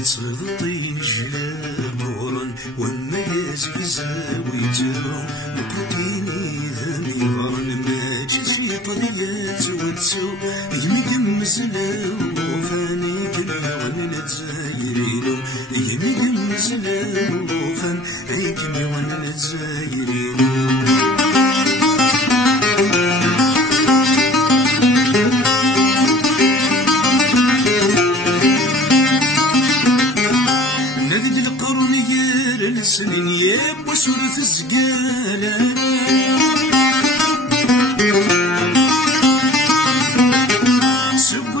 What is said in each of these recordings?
تصغطي جلامورا وما يزبزاوي ترو مقرطيني ذاني ضرن ما جسي قضيات وتسو يمي مزلاو فاني كلمة نتزايرينو يمي مزلاو فان اي كلمة نتزايرينو السنين ياب وسورة الزقالة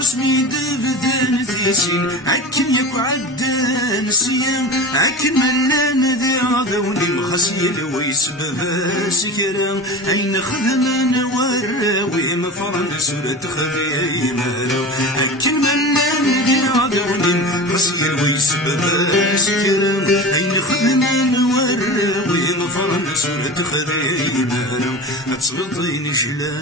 سبو سميد بدان ثيسين عكن يكو عدان سيام عكن ملان ذي عضوني مخسيل ويسبب سكرا عين خدمان وراوي مفرن سورة خديمة عكن ملان ذي عضوني مخسيل ويسبب سكرا عين خدمان وراوي مفرن سورة خديمة تصغطيني جلا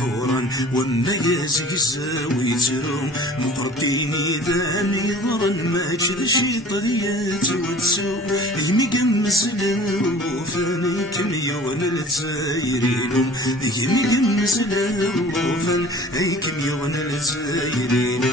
قوران وما يزق الزاوي ترو مقرطيني ذاني ضرن ما شي قضيات وتسو يمي قمزلو فاني كمية وانا لتزايرينو يمي قمزلو فان اي كمية وانا لتزايرينو